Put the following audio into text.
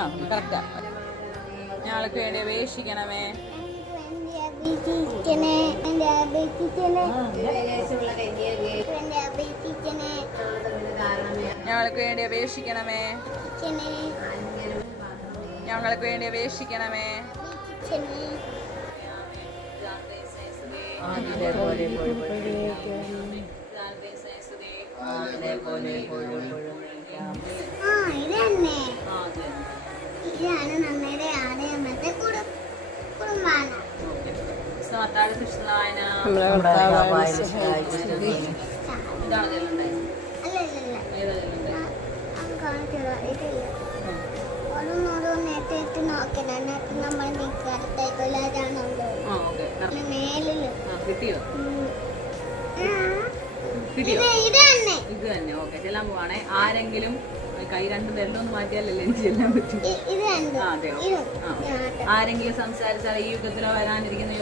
Correct. ഞങ്ങൾക്ക് വേണ്ടി അപേക്ഷിക്കണമേ. ഞങ്ങൾക്ക് വേണ്ടി അപേക്ഷിക്കണമേ. ഞങ്ങൾക്ക് വേണ്ടി അപേക്ഷിക്കണമേ. ഇതാണ് നമ്മുടെ ആലയമത്തെ കുടുംബാണ്. നേരത്തെ നോക്കണം. അതിനകത്ത് നമ്മൾ മേലില് ഇത് തന്നെ. ഓക്കെ, ചെല്ലാൻ പോവാണേ. ആരെങ്കിലും കൈ രണ്ട് വെള്ളമൊന്നും മാറ്റിയാലല്ലേ എനിക്ക് ചെല്ലാൻ പറ്റും. ആരെങ്കിലും സംസാരിച്ചാൽ ഈ യുഗത്തിലോ വരാനിരിക്കുന്ന